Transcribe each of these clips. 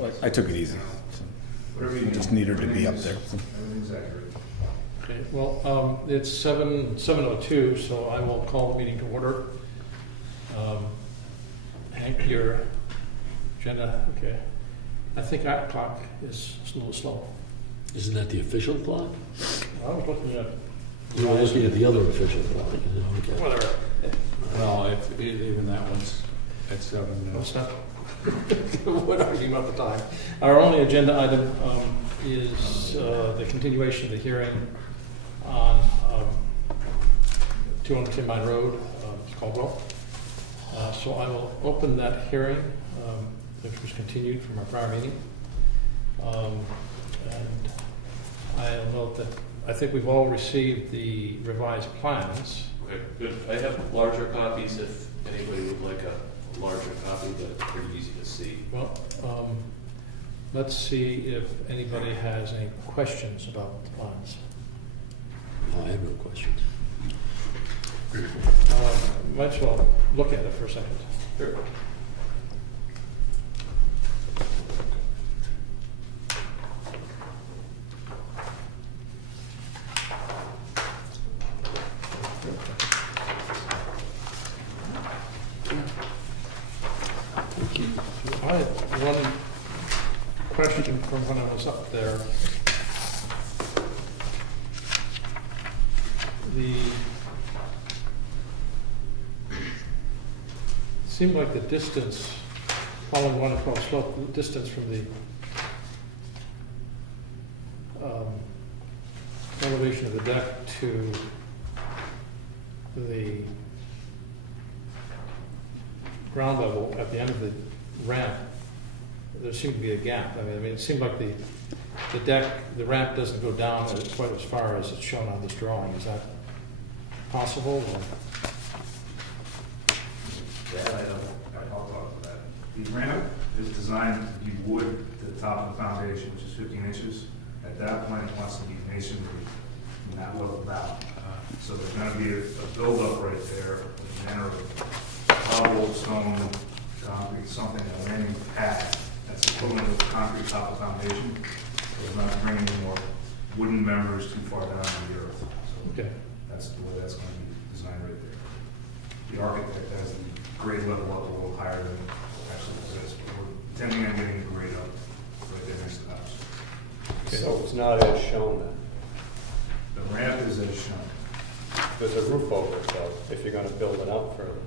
So I took it easy. So I just needed to be up there. So. Everything's accurate. Okay, well, it's 7:02, so I will call the meeting to order. Hank, your agenda, okay. I think our clock is a little slow. Isn't that the official clock? I was looking at. You were looking at the other official clock. Okay. Whatever. Well, if even that one's at 7 What's minutes. that? What are you about the time? Our only agenda item is the continuation of the hearing on 210 Mine Road, Caldwell. So I will open that hearing, which was continued from our prior meeting. And I'll note that I think we've all received the revised plans. Okay, good. I have larger copies if anybody would like a larger copy, but it's pretty easy to see. Well, let's see if anybody has any questions about the plans. I have no questions. Might as well look at it for a second. Sure. I had one question from when I was up there. It seemed like the distance, following 112 slope, the distance from the elevation of the deck to the ground level at the end of the ramp, there seemed to be a gap. I mean, it seemed like the deck, the ramp doesn't go down quite as far as it's shown on this drawing. Is that possible? Or? I'll talk to that. The ramp is designed to be wood to the top of the foundation, which is 15 inches. At that point, it wants to be masonry and not level down. So there's going to be a buildup right there, a manner of cobble, stone, concrete, something, a landing pad that's equivalent to the concrete top of the foundation. So it's not bringing any more wooden members too far down to the earth. So Okay. that's the way that's going to be designed right there. The architect has the grade level up a little higher than actually exists, but we're intending on getting the grade up right there next to the house. So it's not as shown then? The ramp is as shown. There's a roof over it though, if you're gonna build it out further.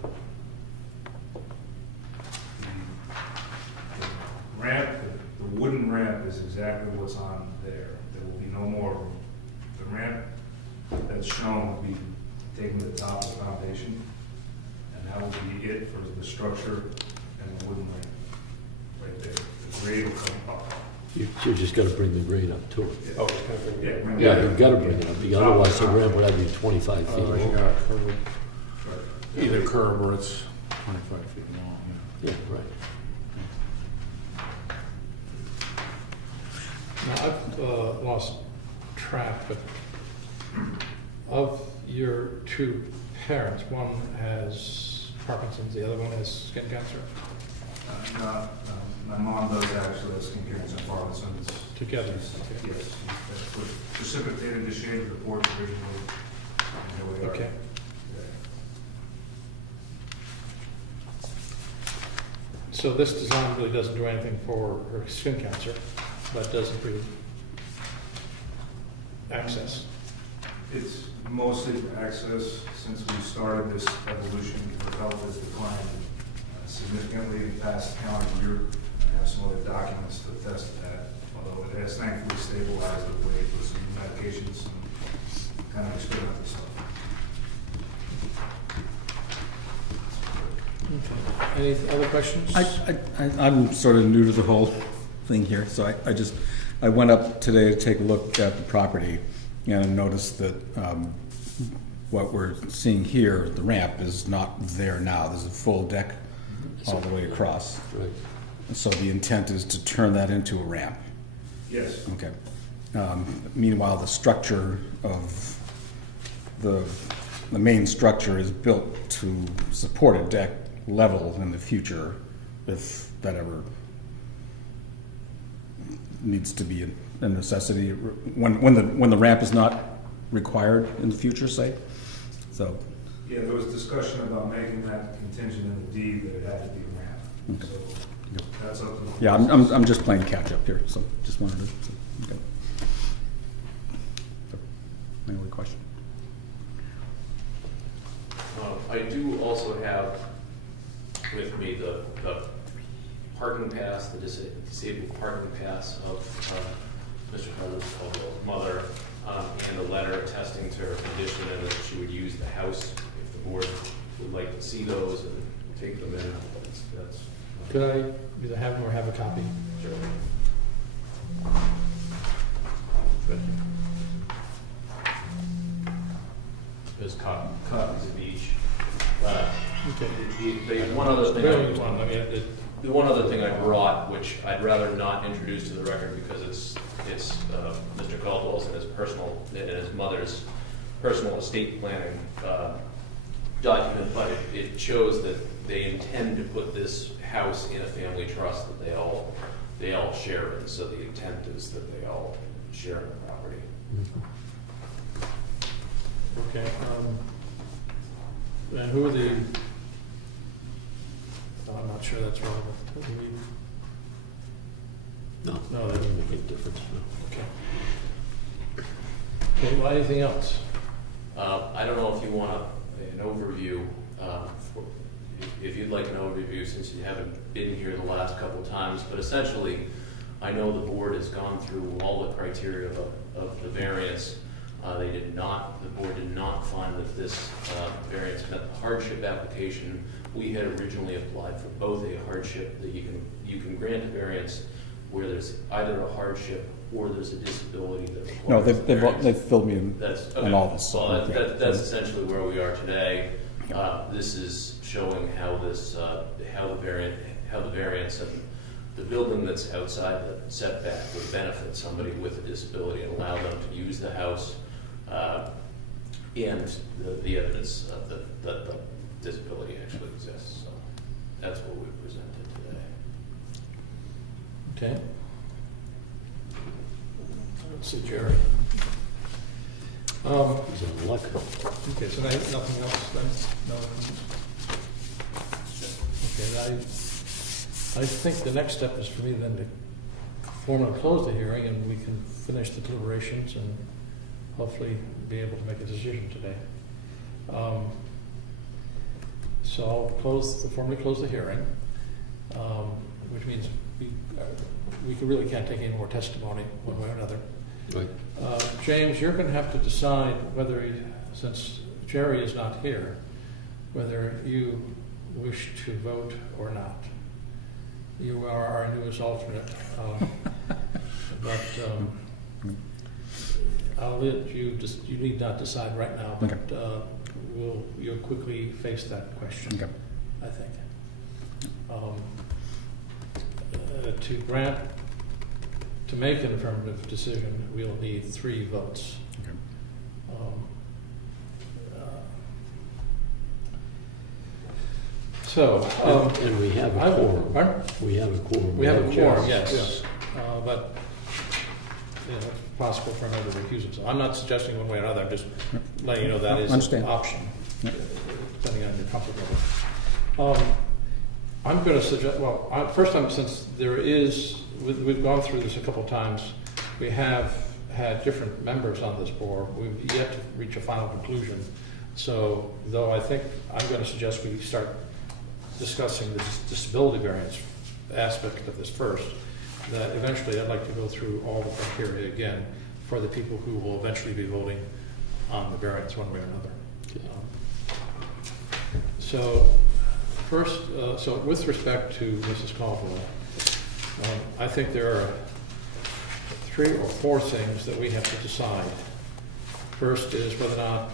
The ramp, the wooden ramp is exactly what's on there. There will be no more room. The ramp that's shown will be taken to the top of the foundation, and that will be it for the structure and the wooden ramp right there. The grade will come up. You just got to bring the grade up to it. Oh, it's gonna bring it. ramp- Yeah, you've got to bring it up. Otherwise, the ramp would have to be 25 feet Otherwise, you long. got a curb, Right. either curb or it's 25 feet long. Yeah, right. Now, I've lost track, but of your two parents, one has Parkinson's, the other one has skin cancer. My mom does actually have skin cancer and Parkinson's. Together, Yes, okay. that's what precipitated the shade report originally. And here we are. Okay. Yeah. So this design really doesn't do anything for her skin cancer, but does improve access. It's mostly for access. Since we started this evolution, the health has declined significantly in the past calendar year. I have some other documents to attest to that, although it has thankfully stabilized the way with some medications and kind of experimental stuff. Any other questions? I'm sort of new to the whole thing here, so I went up today to take a look at the property and noticed that what we're seeing here, the ramp, is not there now. There's a full deck all the way across. Right. So the intent is to turn that into a ramp. Yes. Okay. Meanwhile, the structure of the main structure is built to support a deck level in the future, if that ever needs to be a necessity when the ramp is not required in the future, say. So, Yeah, there was discussion about making that contingent in the deed that it had to be a ramp. Okay. So that's up to the. yeah, I'm just playing catch up here, so just wanted to, okay. Any other question? I do also have with me the parking pass, the disabled parking pass of Mr. Caldwell's mother, and a letter attesting to her condition and that she would use the house if the board would like to see those and take them in. That's Could I either have them or have a copy? sure. There's copies of each. Okay. The one other thing. Really, one, I mean, The one other thing I brought, which I'd rather not introduce to the record because it's Mr. Caldwell's and his mother's personal estate planning document, but it shows that they intend to put this house in a family trust that they all share in. So the intent is that they all share in the property. okay. And who are the, I'm not sure that's relevant. Do we- No, No, that that doesn't make any difference, no. Okay. Okay, well, anything else? I don't know if you want an overview, if you'd like an overview, since you haven't been here the last couple of times, but essentially, I know the board has gone through all the criteria of the variance. The board did not find that this variance met the hardship application. We had originally applied for both a hardship, that you can grant a variance where there's either a hardship or there's a disability that requires No, a variance. they've filled me in That's, on all this. so, well, yeah. that's essentially where we are today. This is showing how the variance and the building that's outside the setback would benefit somebody with a disability and allow them to use the house, and the evidence of that the disability actually exists. So that's what we presented today. Okay. Let's see, Jerry. He's on luck. Okay, so nothing else then? No. Okay, I think the next step is for me then to formally close the hearing and we can finish the deliberations and hopefully be able to make a decision today. So I'll formally close the hearing, which means we really can't take any more testimony one way or another. Right. James, you're going to have to decide whether, since Jerry is not here, whether you wish to vote or not. You are our newest alternate, but I'll let you you need not decide right now, but you'll quickly face that question, Okay. I think. To make an affirmative decision, we'll need 3 votes. Okay. And we have a quorum. Pardon? We have a quorum. We have a quorum, Yes. yes. But it's possible for another to recuse himself. I'm not suggesting one way or another, I'm just letting you know that is an Understand. option, Yep. depending on your comfort level. I'm going to suggest, since there is, we've gone through this a couple times, we have had different members on this board, we've yet to reach a final conclusion. So, though I think I'm going to suggest we start discussing the disability variance aspect of this first, that eventually I'd like to go through all the criteria again for the people who will eventually be voting on the variance one way or another. So first, so with respect to Mrs. Caldwell, I think there are 3 or 4 things that we have to decide. First is whether or not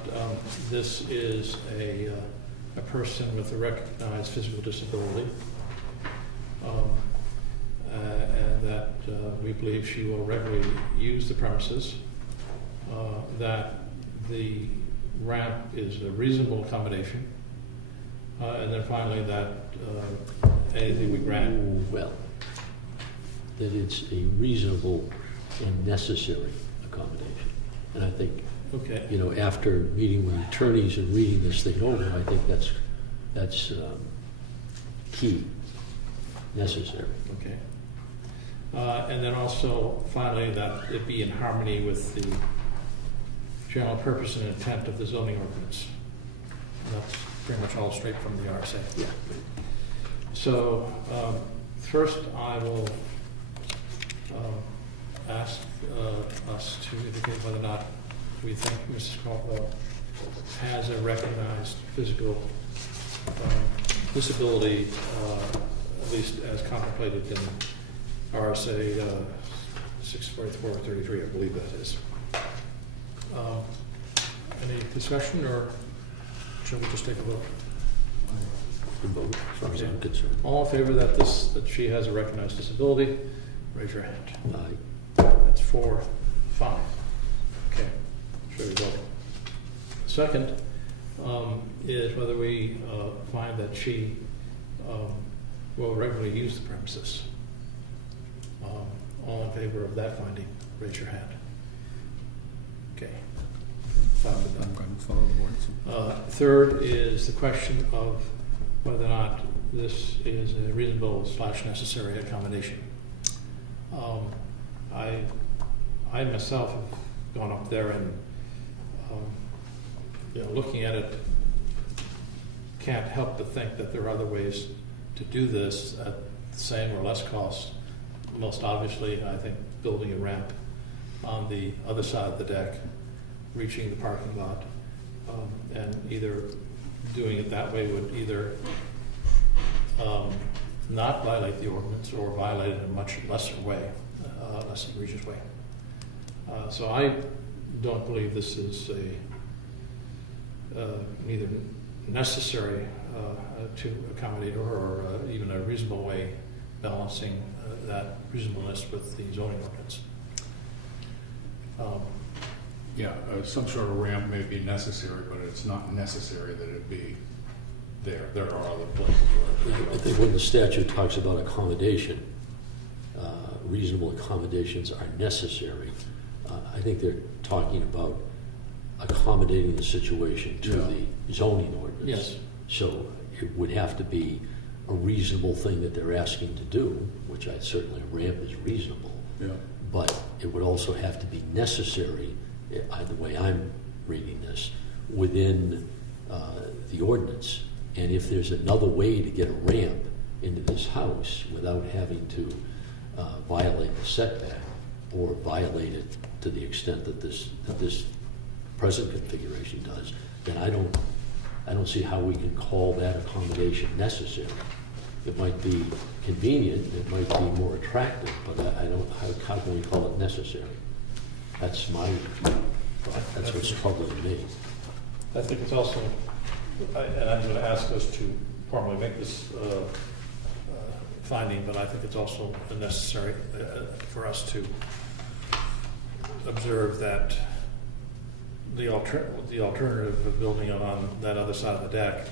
this is a person with a recognized physical disability, and that we believe she will regularly use the premises, that the ramp is a reasonable accommodation, and then finally that anything we grant. Well, that it's a reasonable and necessary accommodation. And I think, Okay. you know, after meeting with attorneys and reading this thing over, I think that's key, necessary. Okay. And then also, finally, that it be in harmony with the general purpose and intent of the zoning ordinance. And that's pretty much all straight from the RSA. Yeah. So, first I will ask us to indicate whether or not we think Mrs. Caldwell has a recognized physical disability, at least as contemplated in RSA 644-33, I believe that is. Any discussion, or shall we just take a vote? And vote, as far as I'm concerned. All in favor that she has a recognized disability, raise your hand. Aye. That's 4, 5. Okay, sure we vote. Second is whether we find that she will regularly use the premises. All in favor of that finding, raise your hand. Okay. Five to I'm done. going to follow the board. Third is the question of whether or not this is a reasonable / necessary accommodation. I myself have gone up there and, looking at it, can't help but think that there are other ways to do this at the same or less cost. Most obviously, I think building a ramp on the other side of the deck, reaching the parking lot, and either doing it that way would either not violate the ordinance or violate it in a much lesser way, less egregious way. So I don't believe this is neither necessary to accommodate her or even a reasonable way balancing that reasonableness with the zoning ordinance. Yeah, some sort of ramp may be necessary, but it's not necessary that it be there. There are other places where. I think when the statute talks about accommodation, reasonable accommodations are necessary. I think they're talking about accommodating the situation to Yeah. the zoning ordinance. Yes. So it would have to be a reasonable thing that they're asking to do, which I certainly, a ramp is reasonable. Yeah. But it would also have to be necessary, the way I'm reading this, within the ordinance. And if there's another way to get a ramp into this house without having to violate the setback or violate it to the extent that this present configuration does, then I don't see how we can call that accommodation necessary. It might be convenient, it might be more attractive, but how can we call it necessary? That's my view. That's what's troubling me. I think it's also, and I'm going to ask us to formally make this finding, but I think it's also necessary for us to observe that the alternative of building it on that other side of the deck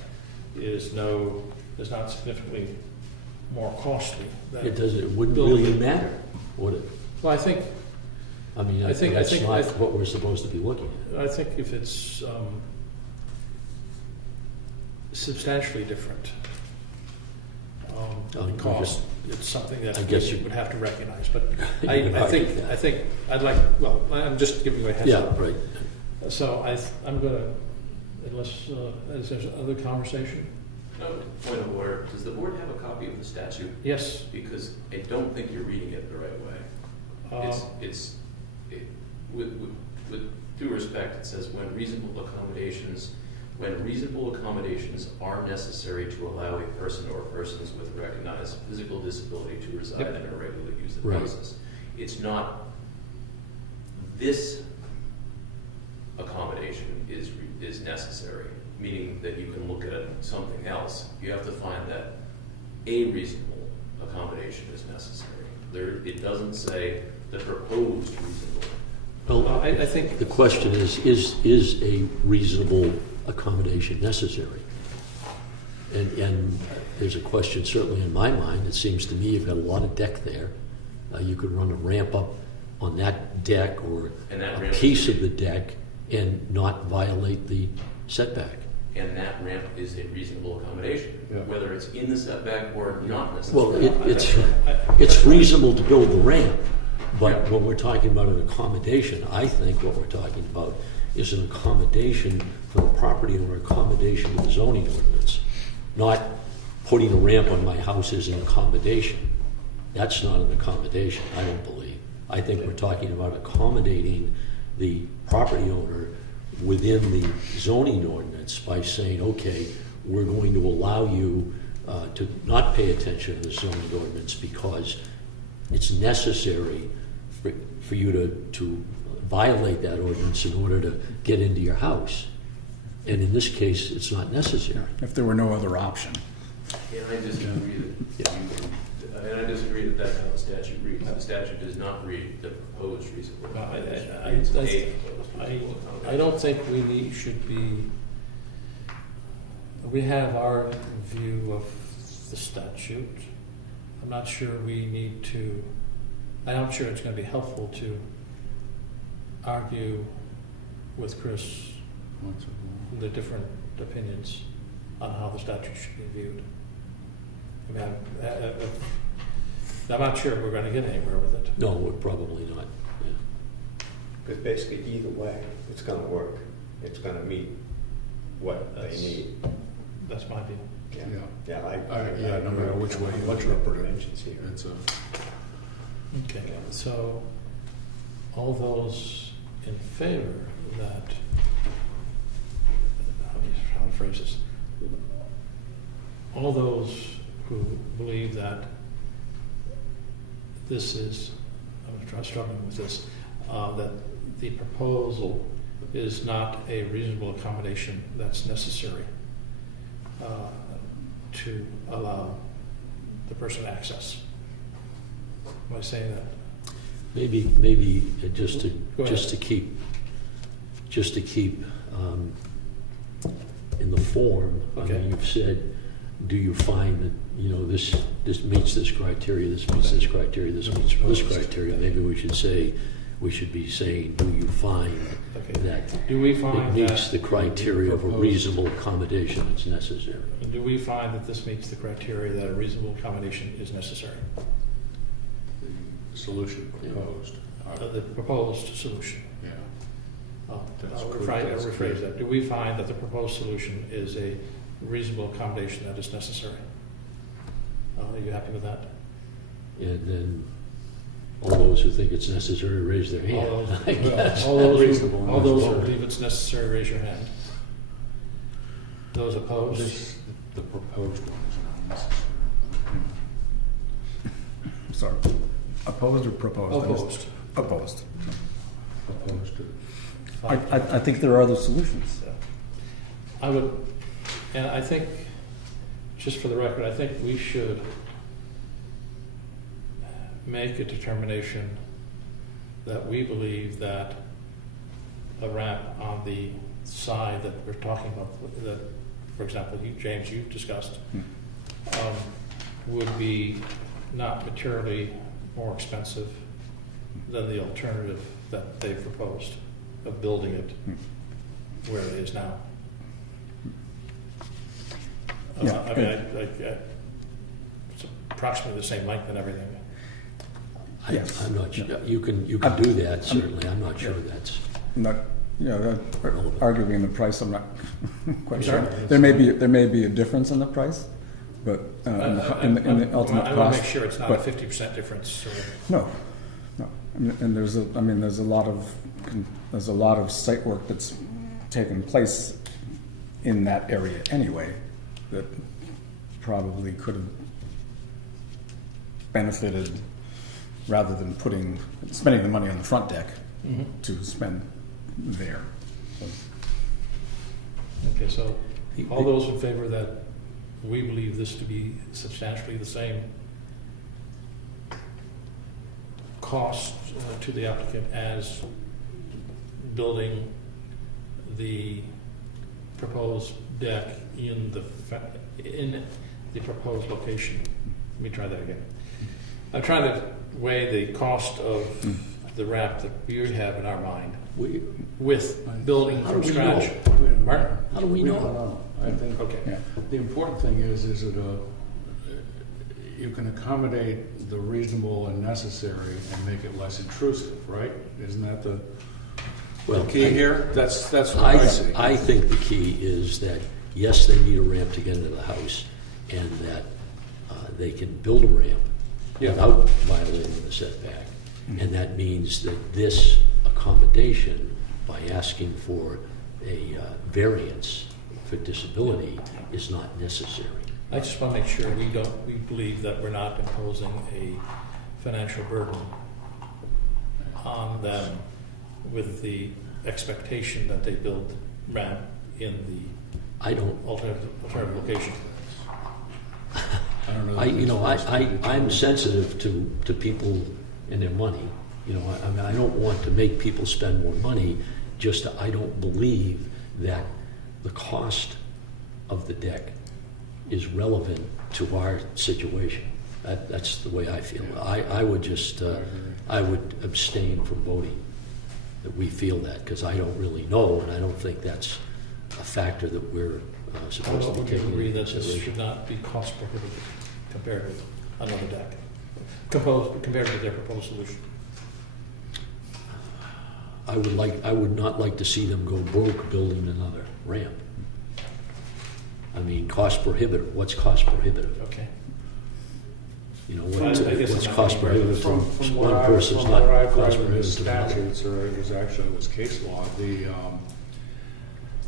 is not significantly more costly. It wouldn't really matter, would it? Well, I think I mean, I think- that's I think- not what we're supposed to be looking at. I think if it's substantially different Oh, cost, it's something that I guess we you- would have to recognize. But You I would argue think that. I'd like. Well, I'm just giving you a heads Yeah, up. right. So I'm going to, unless is there other conversation? No, point of order, does the board have a copy of the statute? Yes. Because I don't think you're reading it the right way. With due respect, it says when reasonable accommodations are necessary to allow a person or persons with recognized physical disability to reside Yep. in or regularly use the Right. premises. It's not this accommodation is necessary, meaning that you can look at something else. You have to find that a reasonable accommodation is necessary. It doesn't say the proposed reasonable. Well, I think the question is a reasonable accommodation necessary? And there's a question certainly in my mind. It seems to me you've got a lot of deck there, You could run a ramp up on that deck or And that a ramp- piece of the deck and not violate the setback. And that ramp is a reasonable accommodation, Yeah. whether it's in the setback or not Well, necessarily. it's reasonable to build the ramp, but when we're talking about an accommodation, I think what we're talking about is an accommodation for the property owner, accommodation to the zoning ordinance, not putting a ramp on my house as an accommodation. That's not an accommodation, I don't believe. I think we're talking about accommodating the property owner within the zoning ordinance by saying, okay, we're going to allow you to not pay attention to the zoning ordinance because it's necessary for you to violate that ordinance in order to get into your house. And in this case, it's not necessary. If there were no other option. And I disagree and I disagree that that's how the statute reads. The statute does not read the proposed reasonable Well, accommodation. I- It reads I- a proposed reasonable I don't accommodation. think we should be, we have our view of the statute. I'm not sure we need to, I'm not sure it's going to be helpful to argue with Chris the different opinions on how the statute should be viewed. I mean, I'm not sure we're going to get anywhere with it. No, we're probably not. Yeah. Because basically, either way, it's gonna work. It's gonna meet what they That's- need. That's my view. Yeah. Yeah, Yeah, no matter which way you interpret it, Dimensions here. it's a, Okay, so all those in favor that, how to phrase this? All those who believe that this is, I'm struggling with this, that the proposal is not a reasonable accommodation that's necessary to allow the person access. Am I saying that? Maybe just to Go ahead. just to keep in the form. I Okay. mean, you've said, do you find that this meets this criteria, this meets this criteria, this meets this criteria? Maybe we should be saying, do you find Okay. that Do we it find meets that, the criteria of a proposed- reasonable accommodation that's necessary? do we find that this meets the criteria that a reasonable accommodation is necessary? the solution proposed. The proposed solution. Yeah. I'll That's I'll correct. rephrase That's I'll rephrase correct. that. Do we find that the proposed solution is a reasonable accommodation that is necessary? Are you happy with that? And then all those who think it's necessary, raise their hand. All those- I guess. Reasonable All those who enough. believe it's necessary, raise your hand. Those opposed? The proposed one is not necessary. Sorry, opposed or proposed? Opposed. Opposed. Opposed to, I think there are other solutions. I would, and I think, just for the record, I think we should make a determination that we believe that a ramp on the side that we're talking about, that, for example, you, James, you've discussed, would be not materially more expensive than the alternative that they've proposed of building it where it is now. Yeah. I mean, it's approximately the same length and everything. Yes. I'm not sure, Yeah. you can do that, certainly, I'm not sure that's, Not, arguing the price, I'm not quite sure. Sorry? There may be a difference in the price, but in the ultimate I want to cost. make sure it's not a but- 50% difference. Or, No, no. And there's a lot of site work that's taken place in that area anyway that probably could have benefited rather than spending the money on the front deck to spend there. So, okay, so all those in favor that we believe this to be substantially the same cost to the applicant as building the proposed deck in the proposed location. Let me try that again. I'm trying to weigh the cost of the ramp that we have in our mind We, with building How do from we know? scratch. Wait a minute. Mark? how do we We don't know? know. I think, Okay. Yeah. the important thing is it you can accommodate the reasonable and necessary and make it less intrusive, right? Isn't that the Well, key I- here? That's what I see. I think the key is that, yes, they need a ramp to get into the house, and that they can build a ramp Yeah. without violating the setback. And that means that this accommodation, by asking for a variance for disability, is not necessary. I just want to make sure we believe that we're not imposing a financial burden on them with the expectation that they build ramp in the I don't, alternative location. I don't know. I'm sensitive to people and their money. I mean, I don't want to make people spend more money, I don't believe that the cost of the deck is relevant to our situation. That's the way I feel. I would just, I would abstain from voting that we feel that, because I don't really know, and I don't think that's a factor that we're supposed to be Would you taking agree into that this consideration. should not be cost prohibitive compared with another deck? Compared to their proposed solution? I would not like to see them go broke building another ramp. I mean, cost prohibitive, what's cost prohibitive? Okay. What's I guess I'm not cost being prohibitive From from what one person's I've not read cost in the prohibitive to another. statutes, or it was actually was case law,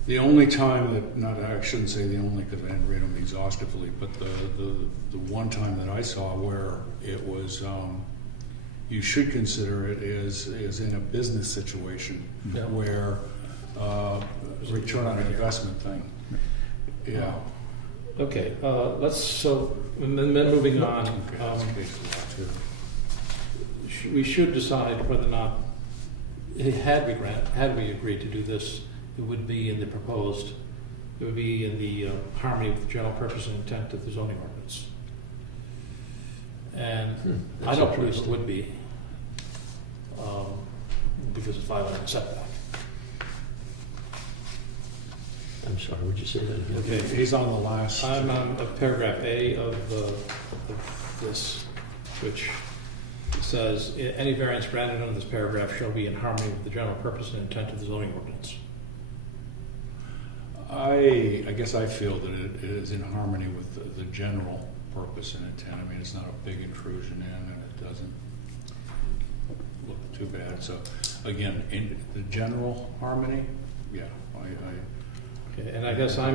the only time that, I shouldn't say the only, because I didn't read them exhaustively, but the one time that I saw where it was, you should consider it is in a business situation Yeah. where return on investment thing. Yeah. Okay, and then moving on, Okay, that's case law too. we should decide whether or not, had we agreed to do this, it would be in the proposed, it would be in the harmony with the general purpose and intent of the zoning ordinance. And I That's don't believe it interesting. would be, because it's violating the setback. I'm sorry, would you say that again? Okay. He's on the last. I'm on paragraph A of this, which says, any variance granted under this paragraph shall be in harmony with the general purpose and intent of the zoning ordinance. I guess I feel that it is in harmony with the general purpose and intent. I mean, it's not a big intrusion in, and it doesn't look too bad. So, again, in the general harmony, yeah, Okay, and I guess I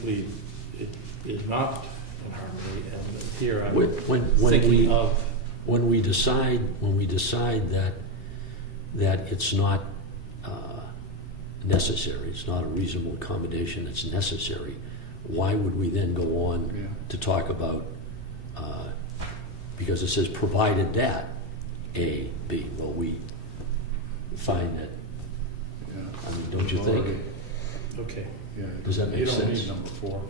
believe it is not in harmony, and here I'm When thinking we, of, when we decide that it's not necessary, it's not a reasonable accommodation that's necessary, why would we then go on Yeah. to talk about, because it says provided that A, B, well, we find that, yeah. I mean, don't you think? okay, Yeah. Does that make You don't sense? need number 4.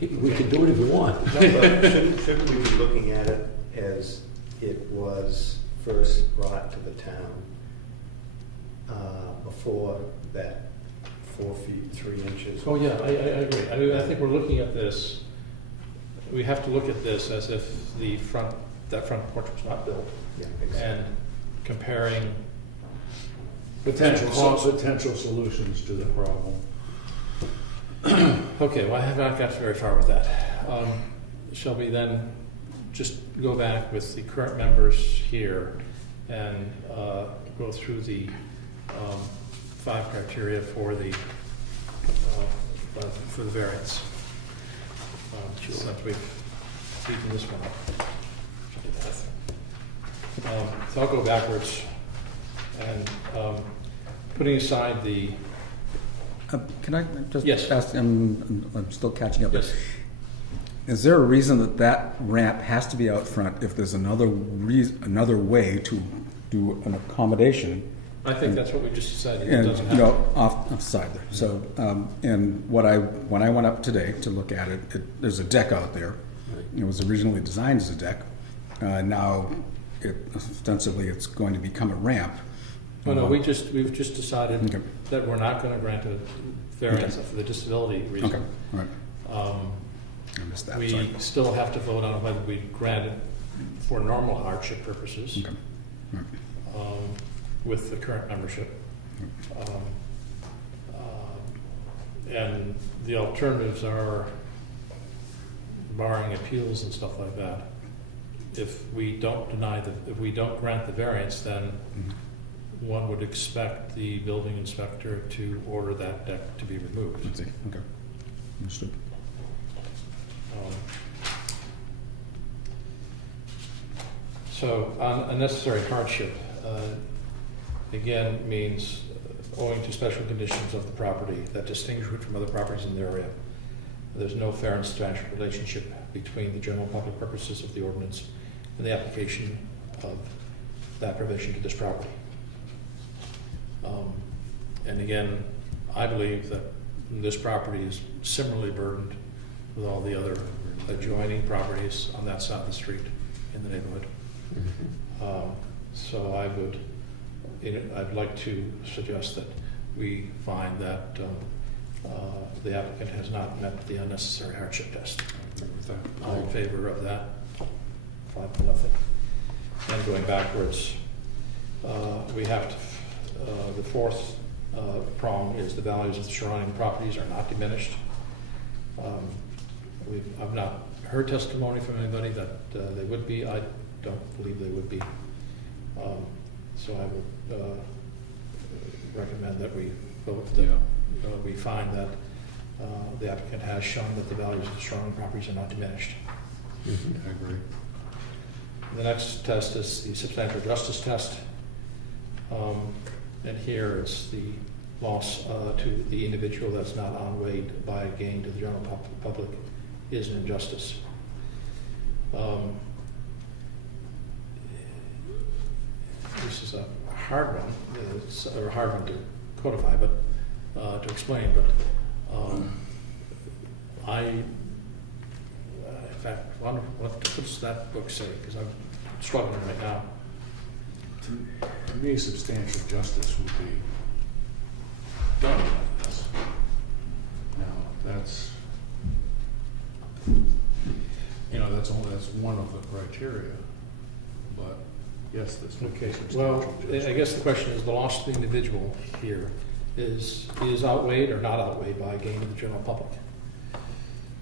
We can do it if we want. No, but shouldn't we be looking at it as it was first brought to the town before that 4 feet 3 inches? oh yeah, I agree. I mean, I think we're looking at this, we have to look at this as if that front porch was not built, Yeah, exactly. and comparing Potential cost. solutions to the problem. Okay, well, I have not got very far with that. Shall we then just go back with the current members here and go through the 5 criteria for the variance? Since we've beaten this one up. So I'll go backwards and putting aside the, Can I just Yes. ask, I'm still catching up. yes, Is there a reason that that ramp has to be out front if there's another way to do an accommodation I think that's what we just decided. It And, doesn't you have know, off the side there. So, and when I went up today to look at it, there's a deck out there. Right. It was originally designed as a deck. Now, ostensibly, it's going to become a ramp. Well, no, we've just decided Okay. that we're not going to grant a variance for the disability Okay, reason. all right. I missed that, We sorry. still have to vote on whether we grant it for normal hardship purposes Okay, all right. with the current membership. And the alternatives are barring appeals and stuff like that. If we don't if we don't grant the variance, then one would expect the building inspector to order that deck to be removed. Let's see, okay. Understood. So on unnecessary hardship, again, means owing to special conditions of the property that distinguish it from other properties in the area. There's no fair and substantial relationship between the general public purposes of the ordinance and the application of that provision to this property. And again, I believe that this property is similarly burdened with all the other adjoining properties on that side of the street in the neighborhood. So I'd like to suggest that we find that the applicant has not met the unnecessary hardship test. I agree with that. All in favor of that? 5-0. And going backwards, we have to, the fourth prong is the values of the surrounding properties are not diminished. I've not heard testimony from anybody that they would be. I don't believe they would be. So I would recommend that we vote that we find that the applicant has shown that the values of the surrounding properties are not diminished. I agree. The next test is the substantial justice test. And here it's the loss to the individual that's not outweighed by a gain to the general public is an injustice. This is a hard one, it's a hard one to codify, but to explain. But in fact, what does that book say? Because I'm struggling right now. To me, substantial justice would be done like this. Now, that's, that's one of the criteria, but yes, there's no case of Well, substantial I justice. guess the question is the loss to the individual here is outweighed or not outweighed by a gain to the general public.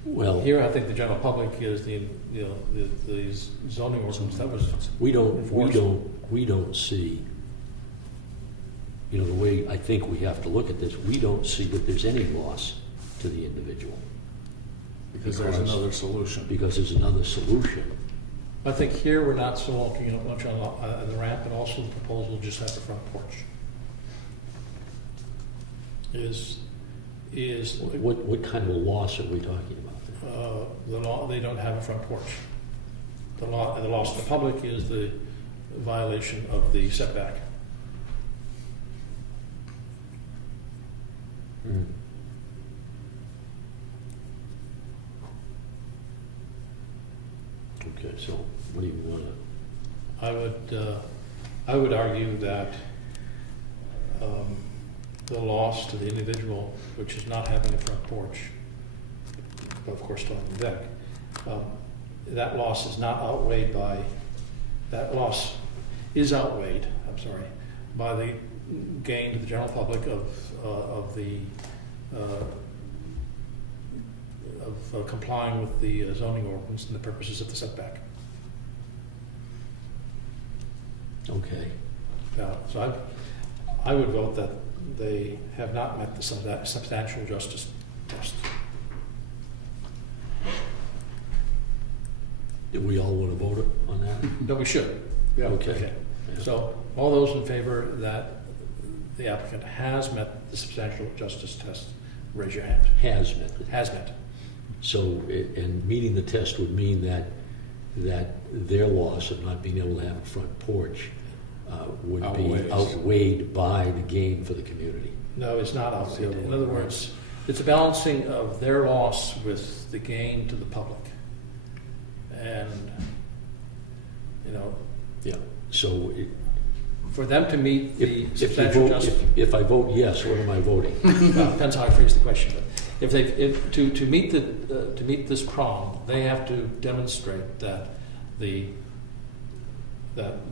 Well, Here, I think the general public is the zoning ordinance that was we enforced. don't see, the way I think we have to look at this, we don't see that there's any loss to the individual. Because there's another solution. Because there's another solution. I think here we're not so looking at much on the ramp, but also the proposal just at the front porch. Is What kind of a loss are we talking about there? the law? They don't have a front porch. The loss to the public is the violation of the setback. Hmm. Okay, so what do you want to? I would argue that the loss to the individual, which is not having a front porch, but of course still having a deck, that loss is not outweighed by, that loss is outweighed, I'm sorry, by the gain to the general public of complying with the zoning ordinance and the purposes of the setback. Okay. So I would vote that they have not met the substantial justice test. Do we all want to vote on that? No, we should. Yeah. Okay. So all those in favor that the applicant has met the substantial justice test, raise your hand. Has met. Has met. So, and meeting the test would mean that their loss of not being able to have a front porch would be Outweighs. outweighed by the gain for the community. No, it's not outweighed. In other words, it's a balancing of their loss with the gain to the public. And, you know, Yeah, so for them to meet the if you substantial vote, justice. if I vote yes, what am I voting? Well, depends how I phrase the question, but to meet this prong, they have to demonstrate that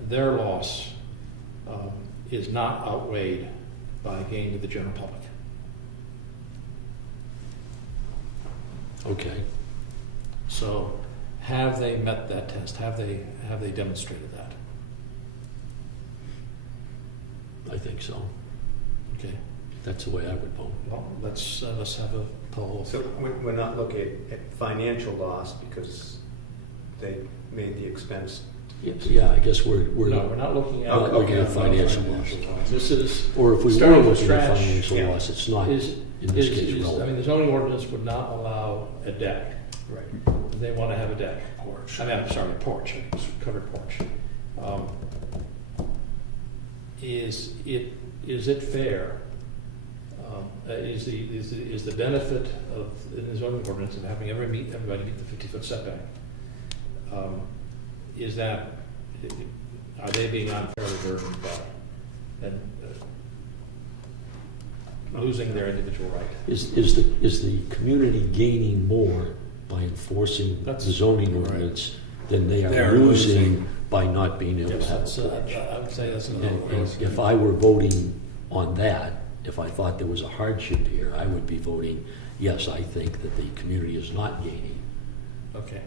their loss is not outweighed by gain to the general public. Okay, So, have they met that test? Have they demonstrated that? I think so. Okay. That's the way I would vote. Well, let's have a poll. So we're not looking at financial loss because they made the expense. Yeah, I guess we're No, we're not looking at. not looking at financial Financial loss. loss. This is Or if we were starting from looking at scratch. financial Yeah. loss, it's not, Is in this case, I mean, relevant. the zoning ordinance would not allow a deck. Right. They want to have a deck. Porch. I mean, I'm sorry, a porch, it's a covered porch. Is it fair? Is the benefit of, in the zoning ordinance, of having everybody meet the 50-foot setback? Is that, are they being unfairly burdened by and losing their individual right? Is the community gaining more by enforcing the That's- zoning right. ordinance than they They're are losing losing. by not being able Yes, to have that's, a porch? I would say that's another And way. if I were voting on that, if I thought there was a hardship here, I would be voting, yes, I think that the community is not gaining, Okay,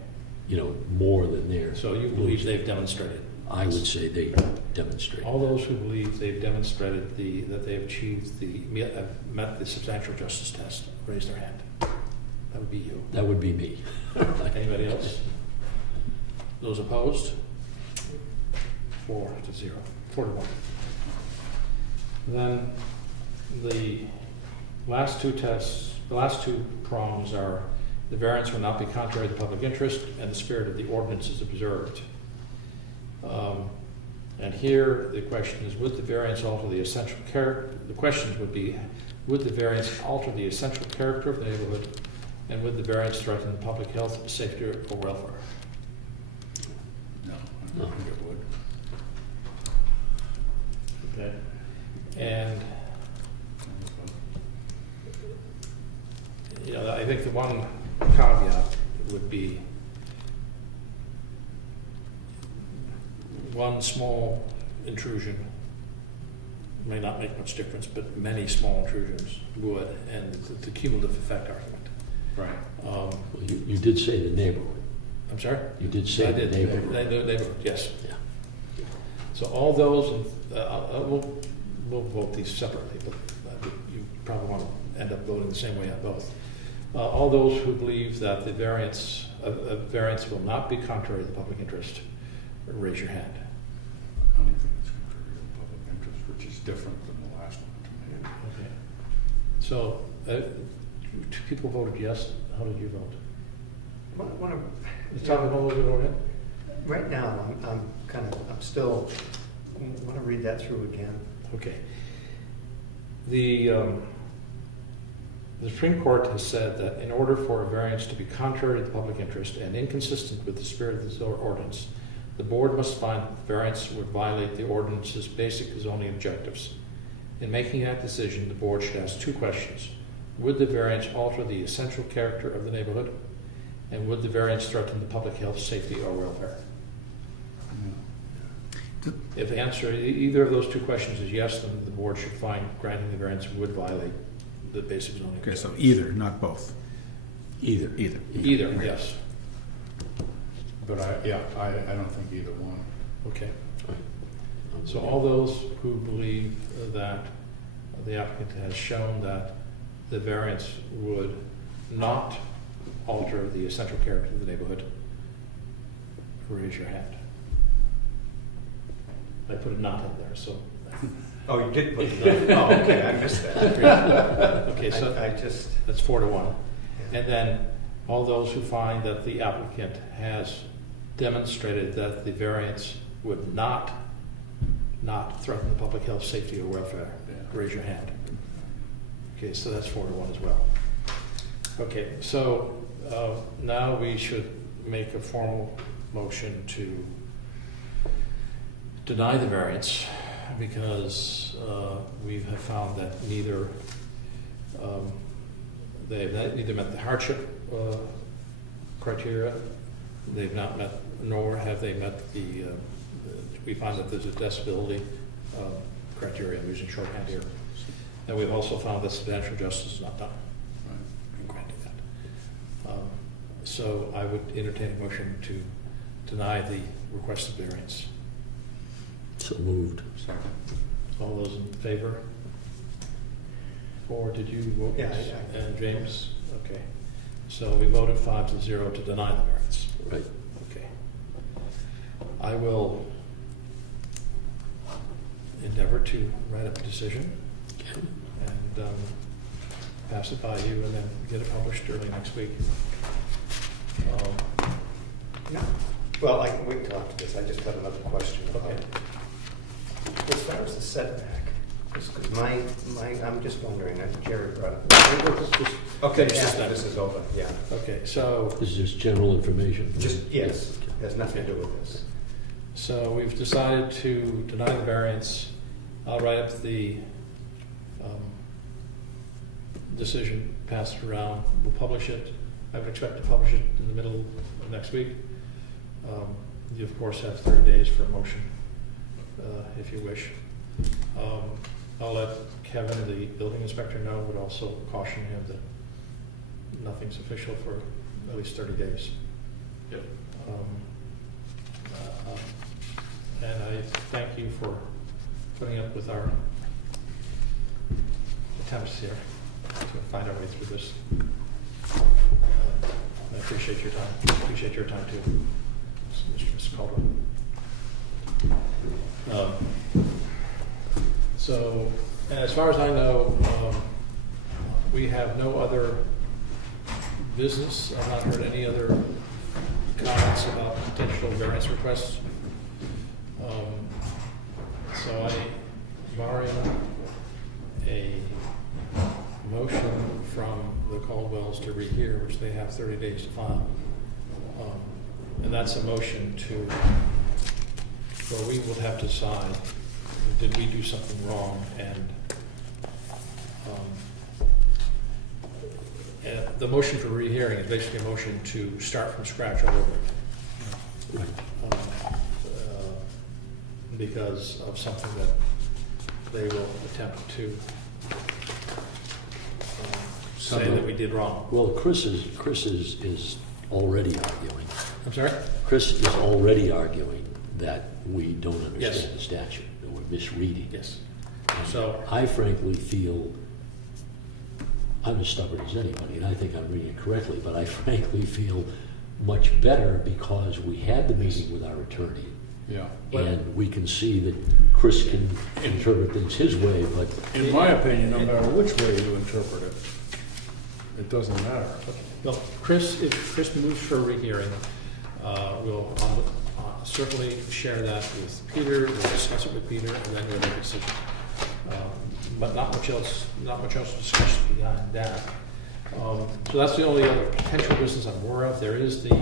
more than they're. so you believe they've demonstrated? I would say they demonstrate. All those who believe they've demonstrated that they've achieved met the substantial justice test, raise their hand. That would be you. That would be me. Anybody else? Those opposed? 4-0, 4-1. Then the last two tests, the last two prongs are the variance will not be contrary to the public interest and the spirit of the ordinance is observed. And here the question is, would the variance alter the essential character? The questions would be, would the variance alter the essential character of the neighborhood, and would the variance threaten public health, safety, or welfare? No, I don't think it would. Okay. And I think the one caveat would be one small intrusion may not make much difference, but many small intrusions would, and the cumulative effect argument. Right. Well, you did say the neighborhood. I'm sorry? You did say I the did. neighborhood. Neighborhood, yes. Yeah. So all those, we'll vote these separately, but you probably want to end up voting the same way on both. All those who believe that the variance will not be contrary to the public interest, raise your hand. I don't think it's contrary to the public interest, which is different than the last one to me. Okay. So, two people voted yes. How did you vote? Right now, I'm still, want to read that through again. Okay. The Supreme Court has said that in order for a variance to be contrary to the public interest and inconsistent with the spirit of the ordinance, the board must find that the variance would violate the ordinance's basic zoning objectives. In making that decision, the board should ask two questions. Would the variance alter the essential character of the neighborhood? And would the variance threaten the public health, safety, or welfare? If the answer, either of those two questions is yes, then the board should find granting the variance would violate the basic zoning. Okay, so objectives. either, not both. Either. Either, yes. But I don't think either one. Okay. Right. So all those who believe that the applicant has shown that the variance would not alter the essential character of the neighborhood, raise your hand. I put a not in there, so. Oh, you did put it on. Oh, okay, I missed that. Okay, so I just, that's 4-1. And then all those who find that the applicant has demonstrated that the variance would not not threaten the public health, safety, or welfare, Yeah. raise your hand. Okay, so that's 4-1 as well. Okay, so now we should make a formal motion to deny the variance because we have found that neither they've neither met the hardship criteria, they've not met, nor have they met the, we find that there's a accessibility criteria, I'm using shorthand here. And we've also found that substantial justice is not done in granting that. So I would entertain a motion to deny the requested variance. So moved. Second. All those in favor? Or did you vote? Yeah, yes? I- And James? Okay. So we voted 5-0 to deny the variance. Right. Okay. I will endeavor to write up a decision and pass it by you and then get it published early next week. No. Well, we can talk to this, I just have another question. Okay. As far as the setback, because I'm just wondering, Jerry brought it. Okay, Finish this after then. this is over, yeah. Okay, so This is just general information. Just, yes, Yeah. has nothing to do with this. So we've decided to deny the variance. I'll write up the decision, pass it around, we'll publish it. I would expect to publish it in the middle of next week. You of course have 30 days for a motion, if you wish. I'll let Kevin, the building inspector, know, but also caution him that nothing's official for at least 30 days. Yep. And I thank you for putting up with our attempts here to find our way through this. I appreciate your time. Appreciate your time too, Mr. Caldwell. So, as far as I know, we have no other business. I've not heard any other comments about potential variance requests. So I borrow a motion from the Caldwells to rehear, which they have 30 days to file. And that's a motion to, where we will have to decide, did we do something wrong? And the motion for rehearing is basically a motion to start from scratch all over. Because of something that they will attempt to say that we did wrong. Well, Chris is already arguing. I'm sorry? Chris is already arguing that we don't understand Yes. the statute, that we're misreading. Yes. So, I frankly feel, I'm as stubborn as anybody, and I think I'm reading it correctly, but I frankly feel much better because we had the meeting with our attorney, Yeah. and we can see that Chris can interpret things his way, but In my opinion, no matter which way you interpret it, it doesn't matter. well, Chris, if Chris moves for a rehearing, we'll certainly share that with Peter, we'll discuss it with Peter, and then we'll make a decision. But not much else to discuss beyond that. So that's the only other potential business I'm aware of. There is the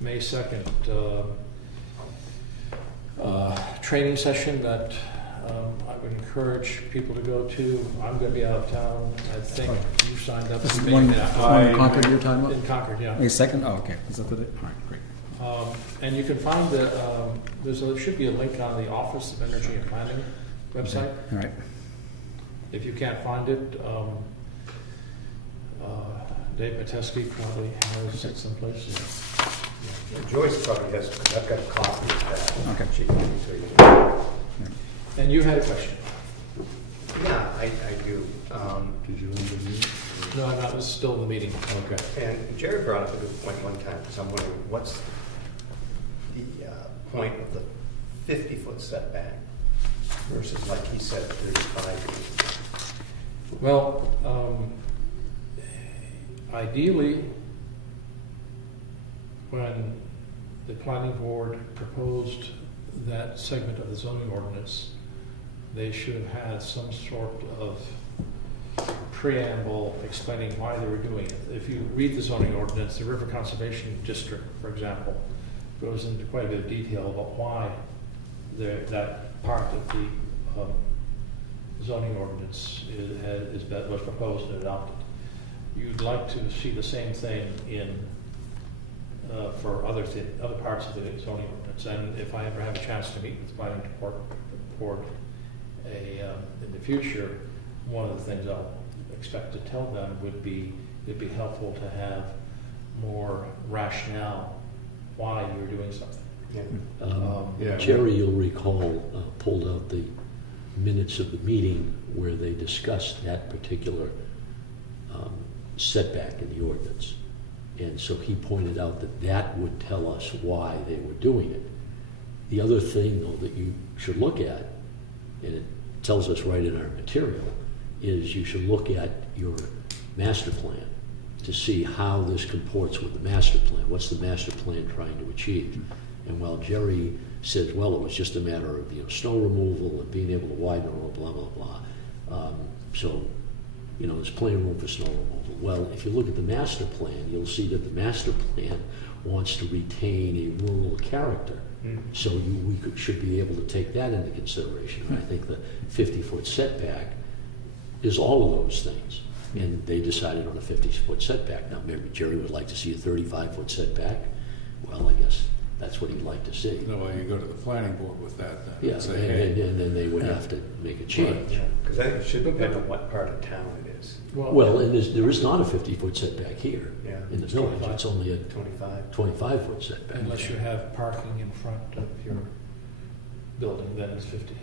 May 2nd training session that I would encourage people to go to. I'm going to be out of town. I think you signed up. This is for one maybe in Concord you're talking about? in Concord, yeah. May 2nd? Oh, okay. Is that the date? All right, great. And you can find there should be a link on the Office of Energy and Planning website. All right. If you can't find it, Dave Metesky probably has it someplace. Joyce probably has, because I've got a copy of that. Okay. She can give it to you. And you had a question? Yeah, I do. Did you interview? No, I'm not. It was still in the meeting. Okay. And Jerry brought up a good point one time, because I'm wondering, what's the point of the 50-foot setback versus, like he said, 35 feet? Well, ideally, when the planning board proposed that segment of the zoning ordinance, they should have had some sort of preamble explaining why they were doing it. If you read the zoning ordinance, the River Conservation District, for example, goes into quite a bit of detail about why that part of the zoning ordinance was proposed and adopted. You'd like to see the same thing for other parts of the zoning ordinance. And if I ever have a chance to meet with the planning board in the future, one of the things I'll expect to tell them would be it'd be helpful to have more rationale why you're doing something. Yeah. Jerry, you'll recall, pulled out the minutes of the meeting where they discussed that particular setback in the ordinance. And so he pointed out that that would tell us why they were doing it. The other thing, though, that you should look at, and it tells us right in our material, is you should look at your master plan to see how this comports with the master plan. What's the master plan trying to achieve? And while Jerry says, well, it was just a matter of snow removal and being able to widen the road, blah, blah, blah. So, there's plenty of room for snow removal. Well, if you look at the master plan, you'll see that the master plan wants to retain a rural character. So should be able to take that into consideration. I think the 50-foot setback is all of those things. And they decided on a 50-foot setback. Now, maybe Jerry would like to see a 35-foot setback. Well, I guess that's what he'd like to see. No, well, you go to the planning board with that then. Yeah, And say, hey, and then they would have to make a change. Because I think it should depend on what part of town it is. Well, and there is not a 50-foot setback here Yeah. in the village. 25. It's only a 25. 25-foot setback. Unless you have parking in front of your building, then it's 50.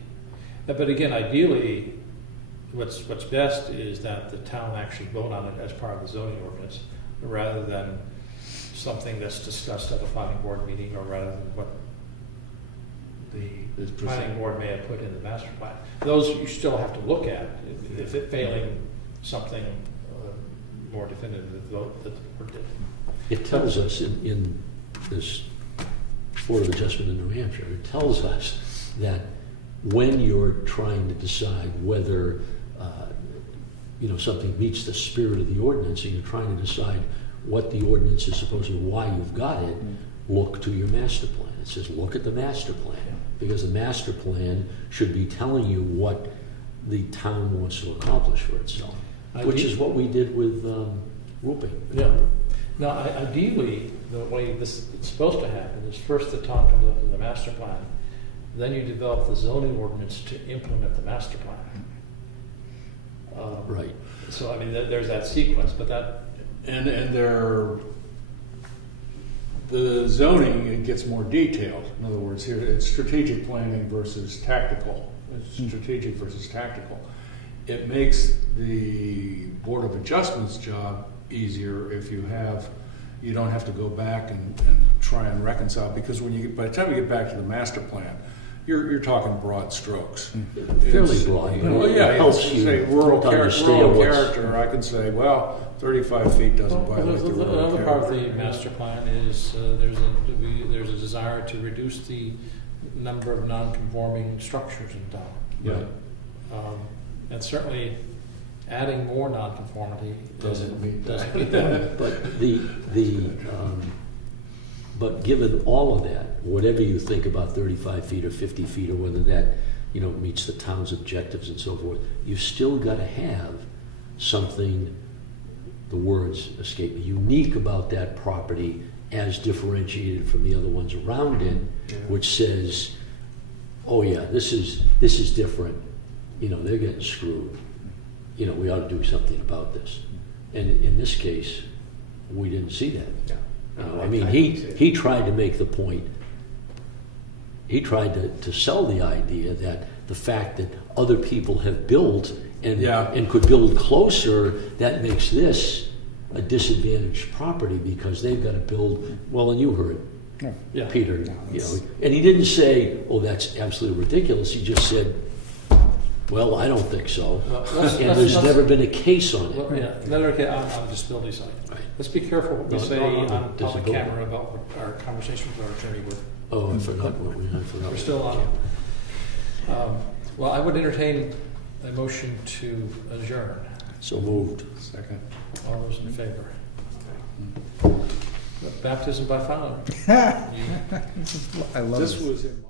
But again, ideally, what's best is that the town actually vote on it as part of the zoning ordinance, rather than something that's discussed at a planning board meeting, or rather than what the planning board may have put in the master plan. Those you still have to look at, if it failing something more definitive that the board did. It tells us in this Board of Adjustment in New Hampshire, it tells us that when you're trying to decide whether something meets the spirit of the ordinance, and you're trying to decide what the ordinance is supposed to be, why you've got it, look to your master plan. It says look at the master plan, because the master plan should be telling you what the town wants to accomplish for itself, which is what we did with Rooping. Yeah. Now, ideally, the way it's supposed to happen is first the town comes up with the master plan, then you develop the zoning ordinance to implement the master plan. Right. So, I mean, there's that sequence, but that... And the zoning, it gets more detailed. In other words, here it's strategic planning versus tactical. It's strategic versus tactical. It makes the Board of Adjustments job easier if you don't have to go back and try and reconcile, because by the time you get back to the master plan, you're talking broad strokes. Fairly broad. Well, yeah, It helps it's, you say rural to understand character, I can say, well, 35 feet doesn't violate the rural Another part of character. the master plan is there's a desire to reduce the number of non-conforming structures in town. Yeah. And certainly adding more non-conformity Doesn't meet that. doesn't meet that. But but given all of that, whatever you think about 35 feet or 50 feet, or whether that meets the town's objectives and so forth, you've still got to have something, the words escape me, unique about that property as differentiated from the other ones around it, which says, oh yeah, this is different. They're getting screwed. We ought to do something about this. And in this case, we didn't see that. Yeah. I mean, he tried to make the point. He tried to sell the idea that the fact that other people have built and could build closer, that makes this a disadvantaged property because they've got to build. Well, and you heard Peter, and he didn't say, "Oh, that's absolutely ridiculous." He just said, "Well, I don't think so," and there's never been a case on it. Well, yeah, another case on the disability side. Right. Let's be careful what we No, say no, on public disability. camera about what our conversations with our attorney were. Oh, I forgot what we. I forgot. We're still on. Well, I would entertain a motion to adjourn. So moved. Second. All those in favor? Baptism by fire. I love This this. was in my.